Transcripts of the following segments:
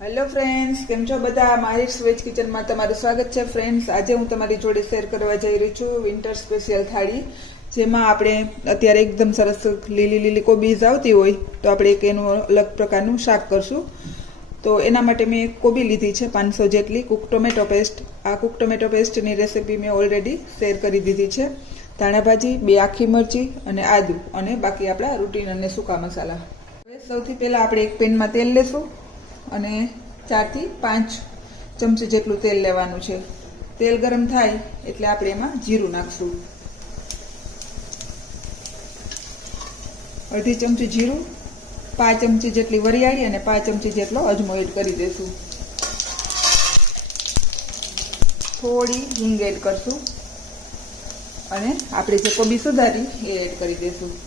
Hello friends, કેમ છો બધા? મારી સ્વેજ કિચનમાં તમારું સ્વાગત છે. ફ્રેન્ડ્સ, આજે હું તમારી જોડે શેર કરવા જઈ રહી છું વિન્ટર સ્પેશિયલ થાળી, જેમાં આપણે અત્યારે એકદમ સરસ લીલી કોબીઝ આવતી હોય તો આપણે એક એનું અલગ પ્રકારનું શાક કરશું. તો એના માટે મેં કોબી લીધી છે 500 જેટલી. કૂક ટોમેટો પેસ્ટ, આ કૂક ટોમેટો પેસ્ટની રેસીપી મેં ઓલરેડી શેર કરી દીધી છે. ધાણા ભાજી, 2 આખી મરચી અને આદુ, અને બાકી આપણા રૂટીન અને સૂકા મસાલા. હવે સૌથી પહેલાં આપણે એક પેનમાં તેલ લેશું અને 4 થી 5 ચમચી જેટલું તેલ લેવાનું છે. તેલ ગરમ થાય એટલે આપણે એમાં જીરું નાખશું. અડધી ચમચી જીરું, 5 ચમચી જેટલી વરિયાળી અને 5 ચમચી જેટલો અજમો એડ કરી દઈશું. થોડી હિંગ એડ કરશું અને આપણે જે કોબી સુધારી એ એડ કરી દઈશું.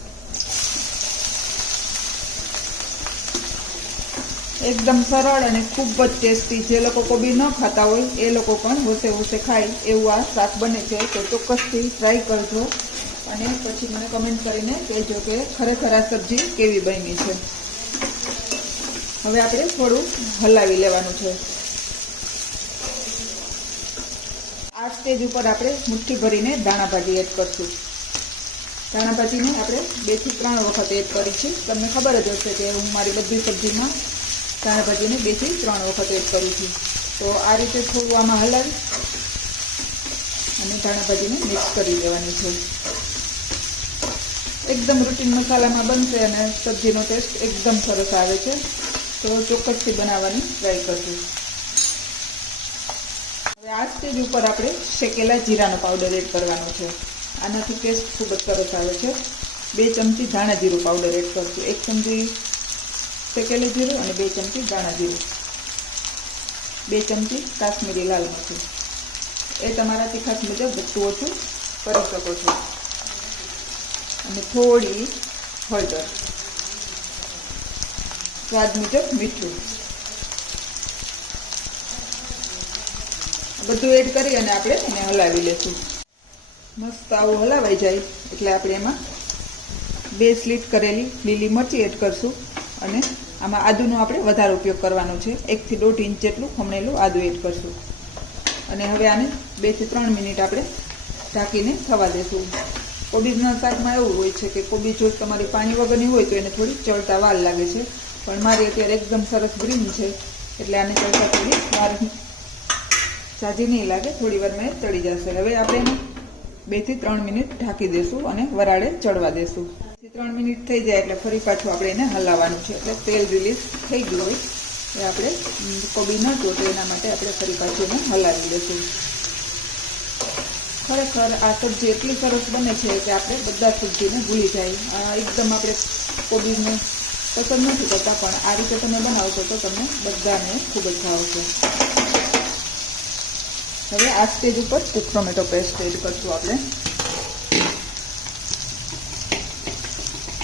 એકદમ સરળ અને ખૂબ જ ટેસ્ટી. જે લોકો કોબી ન ખાતા હોય એ લોકો પણ હોશે ખાય એવું આ શાક બને છે. તો ચોક્કસથી ટ્રાય કરજો અને પછી મને કમેન્ટ કરીને કહેજો કે ખરેખર આ સબ્જી કેવી બની છે. હવે આપણે થોડું હલાવી લેવાનું છે. આ સ્ટેજ ઉપર આપણે મુઠ્ઠી ભરીને ધાણા ભાજી એડ કરશું. ધાણા ભાજીને આપણે 2 થી 3 વખત એડ કરી છે. તમને ખબર જ હશે કે હું મારી બધી સબ્જીમાં ધાણા ભાજીને 2 થી 3 વખત એડ કરું છું. તો આ રીતે થોડું આમાં હલાવી અને ધાણા ભાજીને મિક્સ કરી દેવાની છે. એકદમ રૂટીન મસાલામાં બનશે અને સબ્જીનો ટેસ્ટ એકદમ સરસ આવે છે. તો ચોક્કસથી બનાવવાની ટ્રાય કરજો. હવે આ સ્ટેજ ઉપર આપણે શેકેલા જીરાનો પાવડર એડ કરવાનો છે. આનાથી ટેસ્ટ ખૂબ જ સરસ આવે છે. 2 ચમચી ધાણા જીરું પાવડર એડ કરશું. 1 ચમચી શેકેલું જીરું અને 2 ચમચી ધાણા જીરું, 2 ચમચી કાશ્મીરી લાલ મરચું. એ તમારા તીખાસ મુજબ બધું ઓછું કરી શકો છો. અને થોડી હળદર, સ્વાદ મુજબ મીઠું, બધું એડ કરી અને આપણે એને હલાવી લેશું. મસ્ત આવું હલાવાઈ જાય એટલે આપણે એમાં 2 સ્લીટ કરેલી લીલી મરચી એડ કરશું અને આમાં આદુનો આપણે વધારે ઉપયોગ કરવાનો છે. 1 થી 1.5 ઇંચ જેટલું ખમણેલું આદુ એડ કરશું અને હવે આને 2 થી 3 મિનિટ આપણે ઢાંકીને થવા દેશું. કોબીજના શાકમાં એવું હોય છે કે કોબીજ જો તમારી પાણી વગરની હોય તો એને થોડી ચડતા વાર લાગે છે, પણ મારી અત્યારે એકદમ સરસ ગ્રીન છે એટલે આને ચડતા થોડી વાર ઝાઝી નહીં લાગે, થોડી વારમાં એ ચડી જશે. હવે આપણે એને 2 થી 3 મિનિટ ઢાંકી દેશું અને વરાળે ચડવા દેશું. 3 મિનિટ થઈ જાય એટલે ફરી પાછું આપણે એને હલાવવાનું છે. એટલે તેલ રિલીઝ થઈ ગયું હોય એ આપણે કોબી ન તો એના માટે આપણે ફરી પાછું એને હલાવી લઈશું. ખરેખર આ સબ્જી એટલી સરસ બને છે કે આપણે બધા સબ્જીને ભૂલી જાય. એકદમ આપણે કોબીને પસંદ નથી કરતા, પણ આ રીતે તમે બનાવશો તો તમને બધાને ખૂબ જ ભાવશે. હવે આ સ્ટેજ ઉપર કૂક ટોમેટો પેસ્ટ એડ કરશું. આપણે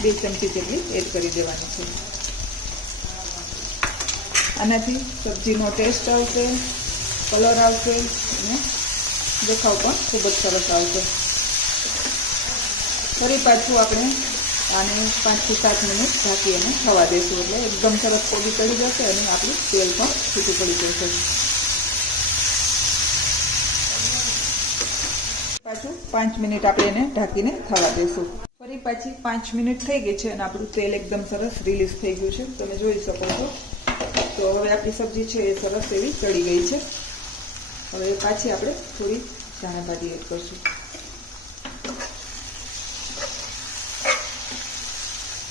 2 ચમચી જેટલી એડ કરી દેવાની છે. આનાથી સબ્જીનો ટેસ્ટ આવશે, કલર આવશે અને દેખાવ પણ ખૂબ જ સરસ આવશે. ફરી પાછું આપણે આને 5 થી 7 મિનિટ ઢાંકી અને થવા દઈશું. એટલે એકદમ સરસ કોબી ચડી જશે અને આપણું તેલ પણ છૂટું પડી જશે. પાછું 5 મિનિટ આપણે એને ઢાંકીને થવા દઈશું. ફરી પાછી 5 મિનિટ થઈ ગઈ છે અને આપણું તેલ એકદમ સરસ રિલીઝ થઈ ગયું છે, તમે જોઈ શકો છો. તો હવે આપણી સબ્જી છે એ સરસ એવી ચડી ગઈ છે. હવે પાછી આપણે થોડી ધાણા ભાજી એડ કરશું.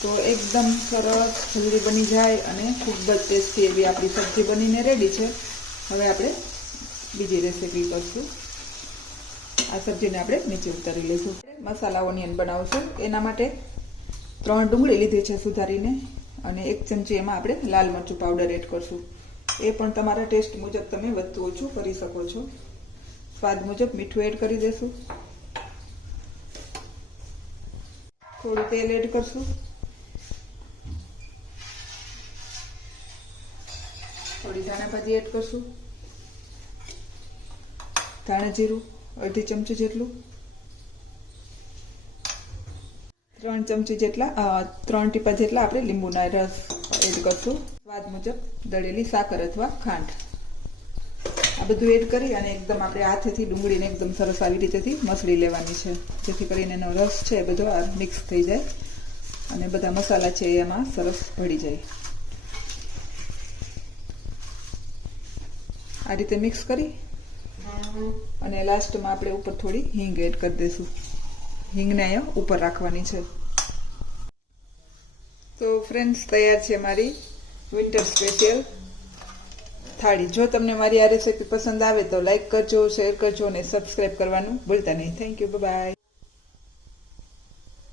તો એકદમ સરસ જલ્દી બની જાય અને ખૂબ જ ટેસ્ટી એવી આપણી સબ્જી બનીને રેડી છે. હવે આપણે બીજી રેસીપી કરશું. આ સબ્જીને આપણે નીચે ઉતારી લઈશું. મસાલા ઓનિયન બનાવશું. એના માટે 3 ડુંગળી લીધી છે સુધારીને અને 1 ચમચી એમાં આપણે લાલ મરચું પાવડર એડ કરશું. એ પણ તમારા ટેસ્ટ મુજબ તમે વધુ ઓછું કરી શકો છો. સ્વાદ મુજબ મીઠું એડ કરી દઈશું. થોડું તેલ એડ કરશું. થોડી ધાણા ભાજી એડ કરશું. ધાણા જીરું અડધી ચમચી જેટલું, 3 ચમચી જેટલા 3 ટીપા જેટલા આપણે લીંબુના રસ એડ કરશું. સ્વાદ મુજબ દળેલી સાકર અથવા ખાંડ આ બધું એડ કરી અને એકદમ આપણે હાથેથી ડુંગળીને એકદમ સરસ આવી રીતેથી મસળી લેવાની છે, જેથી કરીને એનો રસ છે એ બધો મિક્સ થઈ જાય અને બધા મસાલા છે એમાં સરસ ભળી જાય. આ રીતે મિક્સ કરી અને લાસ્ટમાં આપણે ઉપર થોડી હિંગ એડ કરી દઈશું. હિંગને અહીંયા ઉપર રાખવાની છે. તો ફ્રેન્ડ્સ, તૈયાર છે મારી વિન્ટર સ્પેશિયલ થાળી. જો તમને મારી આ રેસીપી પસંદ આવે તો લાઈક કરજો, શેર કરજો અને સબસ્ક્રાઈબ કરવાનું ભૂલતા નહીં. Thank you, by.